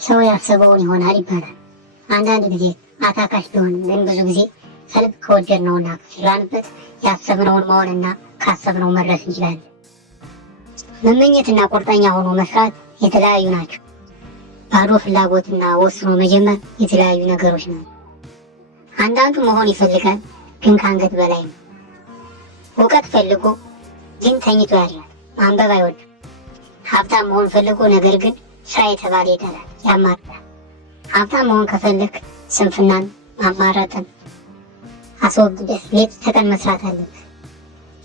ሰው ያሰበውን ይሆናል ይባላል። አንዳንድ ጊዜ አታካሽ ቢሆንም ግን ብዙ ጊዜ ከልብ ከወደድነውና ከሰራንበት ያሰብነውን መሆንና ካሰብነው መድረስ እንችላለን። መመኘትና ቁርጠኛ ሆኖ መስራት የተለያዩ ናቸው። ባዶ ፍላጎትና ወስኖ መጀመር የተለያዩ ነገሮች ናቸው። አንዳንዱ መሆን ይፈልጋል ግን ከአንገት በላይ ነው። እውቀት ፈልጎ ግን ተኝቶ ያድራል፣ ማንበብ አይወድም። ሀብታም መሆን ፈልጎ ነገር ግን ስራ የተባለ ይጠላል፣ ያማርራል። ሀብታም መሆን ከፈለክ ስንፍናን ማማረጥን አስወግደህ ሌት ተቀን መስራት አለብህ።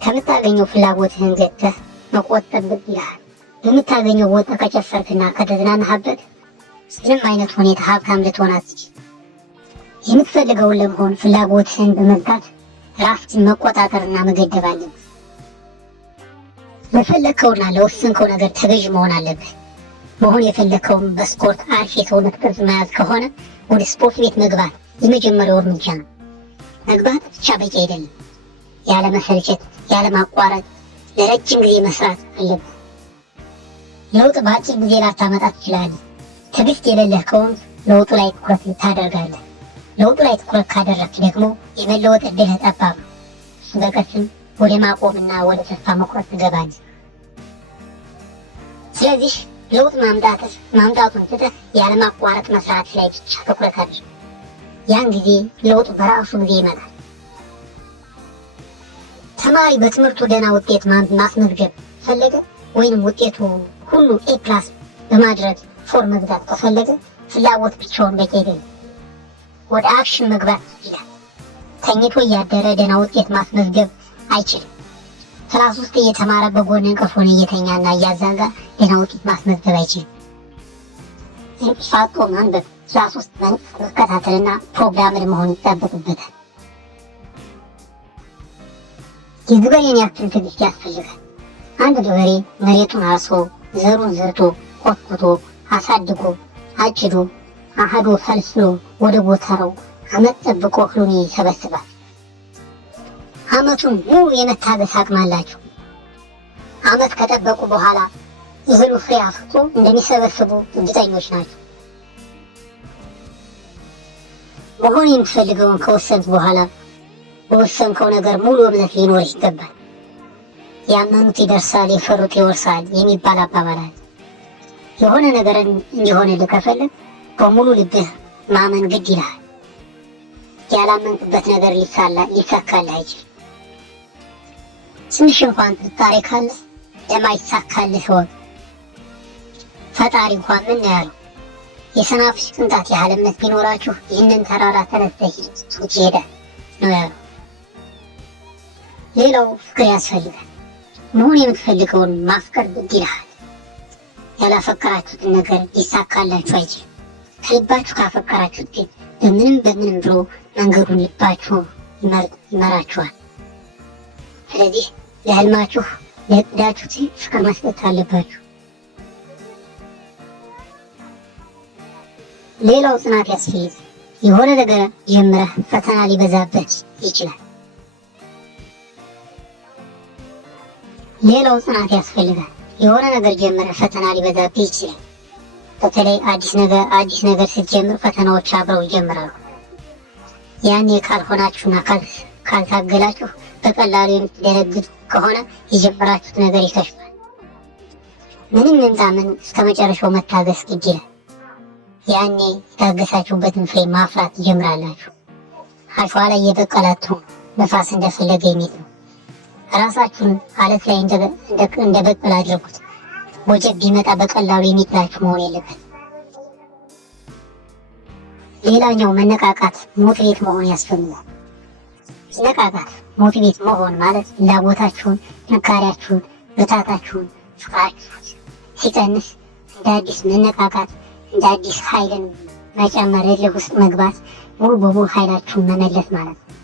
ከምታገኘው ፍላጎትህን ገጥተህ መቆጠብ ግድ ይልሃል። በምታገኘው ወጥተህ ከጨፈርክና ከተዝናናህበት ምንም አይነት ሁኔታ ሀብታም ልትሆን አትችልም። የምትፈልገውን ለመሆን ፍላጎትህን በመግታት ራስህን መቆጣጠርና መገደብ አለብህ። ለፈለግከውና ለወሰንከው ነገር ተገዥ መሆን አለብህ። መሆን የፈለግከውን በስፖርት አሪፍ የሰውነት ቅርጽ መያዝ ከሆነ ወደ ስፖርት ቤት መግባት የመጀመሪያው እርምጃ ነው። መግባት ብቻ በቂ አይደለም። ያለ መሰልቸት፣ ያለ ማቋረጥ ለረጅም ጊዜ መስራት አለብህ። ለውጥ በአጭር ጊዜ ላታመጣ ትችላለህ። ትዕግስት የሌለህ ከሆነ ለውጡ ላይ ትኩረት ታደርጋለህ። ለውጡ ላይ ትኩረት ካደረግህ ደግሞ የመለወጥ ዕድልህ ጠባብ ነው። እሱ በቀስም ወደ ማቆምና ወደ ተስፋ መቁረጥ ትገባለህ። ስለዚህ ለውጥ ማምጣቱን ትተህ ያለማቋረጥ መስራት ላይ ብቻ ትኩረት አድርግ። ያን ጊዜ ለውጥ በራሱ ጊዜ ይመጣል። ተማሪ በትምህርቱ ደህና ውጤት ማስመዝገብ ፈለገ ወይንም ውጤቱ ሁሉ ኤ+ በማድረግ ፎር መግዛት ከፈለገ ፍላጎት ብቻውን በቂ አይደለም። ወደ አክሽን መግባት ይላል። ተኝቶ እያደረ ደህና ውጤት ማስመዝገብ አይችልም። ክላስ ውስጥ እየተማረ በጎን እንቅልፉን እየተኛና እያዛጋ ደህና ውጤት ማስመዝገብ አይችልም። እንቅልፍ አጥቶ ማንበብ፣ ክላስ ውስጥ መከታተልና ፕሮግራመር መሆን ይጠበቅበታል። የገበሬን ያክል ትዕግስት ያስፈልጋል። አንድ ገበሬ መሬቱን አርሶ ዘሩን ዘርቶ ኮትኩቶ አሳድጎ አጭዶ አህዶ ፈልፍሎ ወደ ጎተራው አመት ጠብቆ እህሉን ይሰበስባል። አመቱን ሙሉ የመታገስ አቅም አላቸው። አመት ከጠበቁ በኋላ እህሉ ፍሬ አፍርቶ እንደሚሰበስቡ እርግጠኞች ናቸው። መሆን የምትፈልገውን ከወሰንክ በኋላ በወሰንከው ነገር ሙሉ እምነት ሊኖር ይገባል። ያመኑት ይደርሳል፣ የፈሩት ይወርሳል የሚባል አባባል አለ። የሆነ ነገር እንዲሆንልህ ከፈለግ በሙሉ ልብህ ማመን ግድ ይልሃል። ያላመንክበት ነገር ሊሳካልህ አይችልም። ትንሽ እንኳን ጥርጣሬ ካለህ ለማይሳካልህ ወቅ ፈጣሪ እንኳን ምን ያለው የሰናፍጭ ቅንጣት ያህል እምነት ቢኖራችሁ ይህንን ተራራ ተነስተህ ሂድ ይሄዳል ነው ያለው። ሌላው ፍቅር ያስፈልጋል። መሆን የምትፈልገውን ማፍቀር ግድ ይልሃል። ያላፈቀራችሁትን ነገር ሊሳካላችሁ አይችልም። ከልባችሁ ካፈቀራችሁት ግን በምንም ብሎ መንገዱን ልባችሁ ይመራችኋል። ስለዚህ ለህልማችሁ ለእቅዳችሁ ፍቅር መስጠት አለባችሁ። ሌላው ጽናት ያስፈልጋል። የሆነ ነገር ጀምረህ ፈተና ሊበዛበት ይችላል። ሌላው ጽናት ያስፈልጋል። የሆነ ነገር ጀምረህ ፈተና ሊበዛበት ይችላል። በተለይ አዲስ ነገር ስትጀምር ፈተናዎች አብረው ይጀምራሉ። ያኔ ካልሆናችሁና ካልታገላችሁ በቀላሉ የምትደነግጡ ከሆነ የጀመራችሁት ነገር ይከሽፋል። ምንም ይምጣ ምን እስከ መጨረሻው መታገስ ግድ ይላል። ያኔ የታገሳችሁበትን ፍሬ ማፍራት ትጀምራላችሁ። አሸዋ ላይ የበቀለ አትሁኑ፣ ነፋስ እንደፈለገ የሚል ነው። ራሳችሁን አለት ላይ እንደ በቀለ አድርጉት። ወጀብ ቢመጣ በቀላሉ የሚጥላችሁ መሆን የለበት። ሌላኛው መነቃቃት፣ ሞቲቬት መሆን ያስፈልጋል። መነቃቃት፣ ሞቲቬት መሆን ማለት ፍላጎታችሁን፣ ጥንካሬያችሁን፣ ብርታታችሁን፣ ፍቅራችሁን ሲቀንስ እንደ አዲስ መነቃቃት፣ እንደ አዲስ ኃይልን መጨመር፣ እልህ ውስጥ መግባት፣ ሙሉ በሙሉ ኃይላችሁን መመለስ ማለት ነው።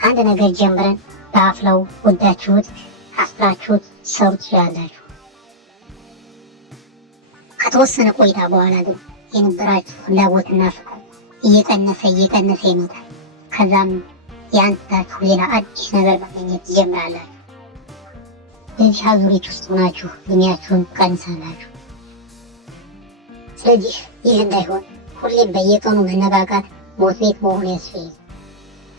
አንድ ነገር ጀምረን በአፍላው ወዳችሁት አስራችሁት ሰሩ ትችላላችሁ። ከተወሰነ ቆይታ በኋላ ግን የነበራችሁ ፍላጎትና ፍቅር እየቀነሰ ይመጣል። ከዛም ያንታችሁ ሌላ አዲስ ነገር ማግኘት ትጀምራላችሁ። በዚህ አዙሪት ውስጥ ሆናችሁ እድሜያችሁን ትቀንሳላችሁ። ስለዚህ ይህ እንዳይሆን ሁሌም በየቀኑ መነቃቃት፣ ሞቲቬት መሆን ያስፈልጋል።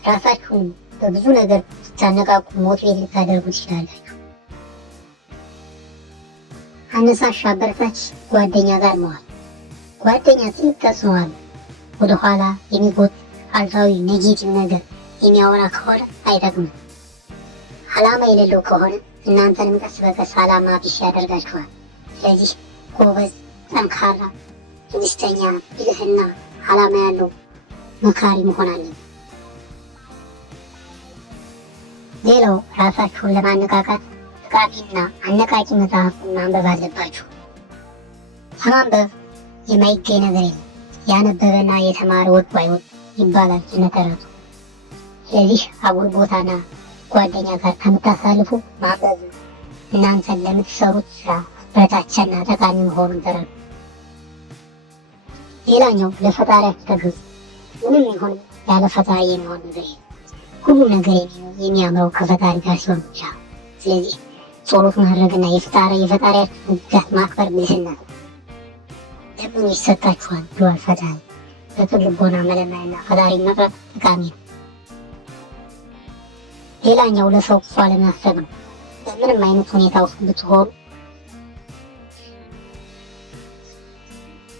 ራሳችሁን በብዙ ነገር ስታነቃቁ ሞቲቬት ልታደርጉ ትችላላችሁ። አነሳሽ አበረታች ጓደኛ ጋር መዋል። ጓደኛ ትልቅ ተጽዕኖ አለው። ወደኋላ የሚጎት አልፋዊ ኔጌቲቭ ነገር የሚያወራ ከሆነ አይጠቅምም። ዓላማ የሌለው ከሆነ እናንተንም ቀስ በቀስ ዓላማ ቢስ ያደርጋችኋል። ስለዚህ ጎበዝ፣ ጠንካራ፣ ትዕግስተኛ፣ ብልህና ዓላማ ያለው መካሪ መሆን አለበት። ሌላው ራሳችሁን ለማነቃቃት ጠቃሚና አነቃቂ መጽሐፍትን ማንበብ አለባችሁ። ከማንበብ የማይገኝ ነገር የለም። ያነበበና የተማረ ወጡ አይወጥ ይባላል ተረቱ። ስለዚህ አጉል ቦታና ጓደኛ ጋር ከምታሳልፉ ማንበብ እናንተን ለምትሰሩት ስራ በረታቻና ጠቃሚ መሆኑን ተረዱ። ሌላኛው ለፈጣሪያችሁ ተገዙ። ምንም ይሁን ያለ ፈጣሪ የሚሆን ነገር የለም። ሁሉ ነገር የሚያምረው ከፈጣሪ ጋር ሲሆን ብቻ። ስለዚህ ጸሎት ማድረግና የፈጣሪያችሁ ሕግጋት ማክበር ብልህነት ነው። ለምኑ ይሰጣችኋል ብሏል ፈጣሪ። በቅን ልቦና መለመንና ፈጣሪ መቅረብ ጠቃሚ ነው። ሌላኛው ለሰው ክፉ አለማሰብ ነው። በምንም አይነት ሁኔታ ውስጥ ብትሆኑ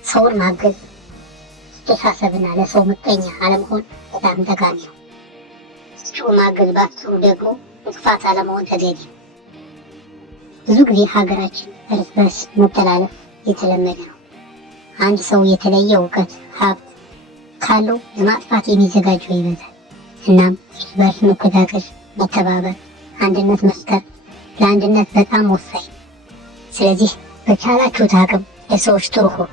ሰውን ማገዝ፣ አስተሳሰብና ለሰው ምቀኛ አለመሆን በጣም ጠቃሚ ነው። ሰው ማገዝ ባትችሉ ደግሞ ጥፋት አለመሆን ተገቢ ነው። ብዙ ጊዜ ሀገራችን እርስ በርስ መተላለፍ የተለመደ ነው። አንድ ሰው የተለየ እውቀት፣ ሀብት ካለው ለማጥፋት የሚዘጋጀው ይበዛል። እናም እርስ በርስ መተጋገዝ፣ መተባበር፣ አንድነት መፍጠር ለአንድነት በጣም ወሳኝ። ስለዚህ በቻላችሁት አቅም ለሰዎች ጥሩ ሁኑ።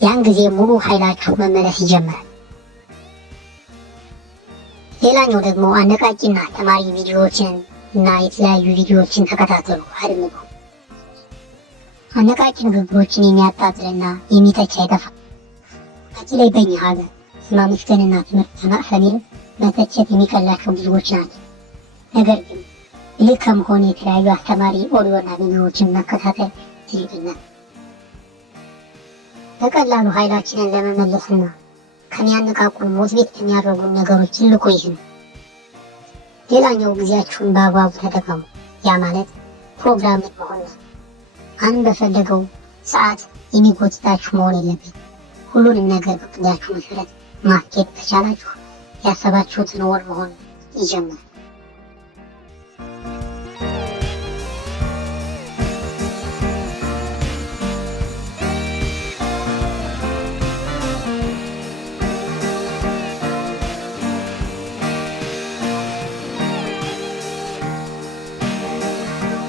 ያን ጊዜ ሙሉ ኃይላችሁ መመለስ ይጀምራል። ሌላኛው ደግሞ አነቃቂና ተማሪ ቪዲዮዎችን እና የተለያዩ ቪዲዮዎችን ተከታተሉ፣ አድምጡ። አነቃቂ ንግግሮችን የሚያጣጥልና የሚተች አይጠፋም። በተለይ በኛ ሀገር ማመስገንና ትምህርት ከማቅሰም ይልቅ መተቸት የሚቀላቸው ብዙዎች ናቸው። ነገር ግን ብልህ ከመሆን የተለያዩ አስተማሪ ኦዲዮና ቪዲዮዎችን መከታተል ትልቅነት። በቀላሉ ኃይላችንን ለመመለስና ከሚያነቃቁን ሞቲቬት ከሚያደርጉን ነገሮች ትልቁ ይህ ነው። ሌላኛው ጊዜያችሁን በአግባቡ ተጠቀሙ። ያ ማለት ፕሮግራምን መሆን ነው። አንድ በፈለገው ሰዓት የሚጎትታችሁ መሆን የለበት። ሁሉንም ነገር በቅዳችሁ መሰረት ማስኬድ ከቻላችሁ ያሰባችሁትን ወር መሆን ይጀምራል።